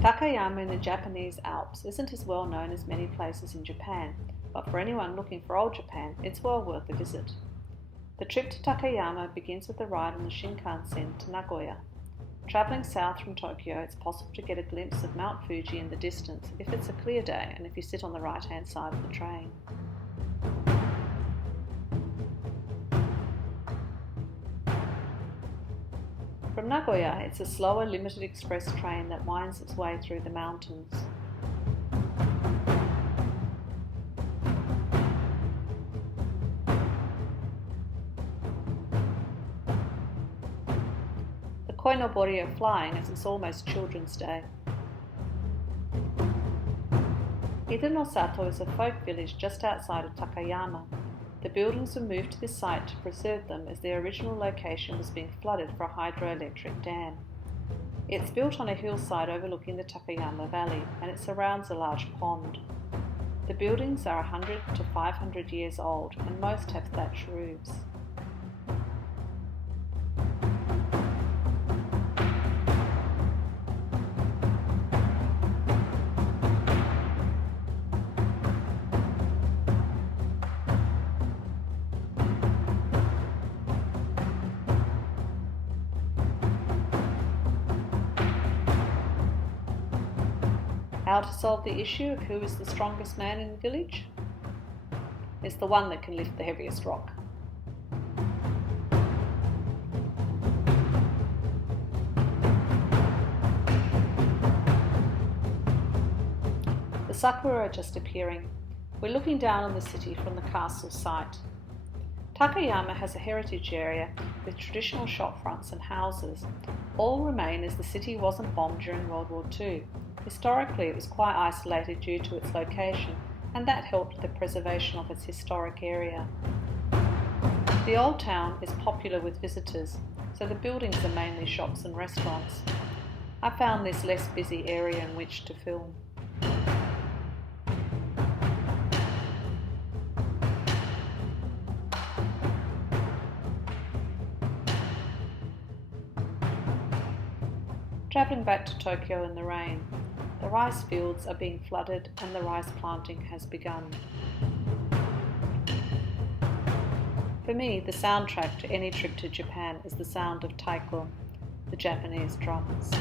Takayama in the Japanese Alps isn't as well known as many places in Japan, but for anyone looking for old Japan, it's well worth a visit. The trip to Takayama begins with a ride on the Shinkansen to Nagoya. Travelling south from Tokyo, it's possible to get a glimpse of Mount Fuji in the distance if it's a clear day and if you sit on the right-hand side of the train. From Nagoya, it's a slower limited express train that winds its way through the mountains. The koinobori are flying as it's almost Children's Day. Ida-no-Sato is a folk village just outside of Takayama. The buildings were moved to this site to preserve them as their original location was being flooded for a hydroelectric dam. It's built on a hillside overlooking the Takayama Valley and it surrounds a large pond. The buildings are 100 to 500 years old and most have thatched roofs. How to solve the issue of who is the strongest man in the village? It's the one that can lift the heaviest rock. The sakura are just appearing. We're looking down on the city from the castle site. Takayama has a heritage area with traditional shop fronts and houses. All remain as the city wasn't bombed during World War II. Historically, it was quite isolated due to its location, and that helped the preservation of its historic area. The old town is popular with visitors, so the buildings are mainly shops and restaurants. I found this less busy area in which to film. Travelling back to Tokyo in the rain. The rice fields are being flooded and the rice planting has begun. For me, the soundtrack to any trip to Japan is the sound of taiko, the Japanese drums.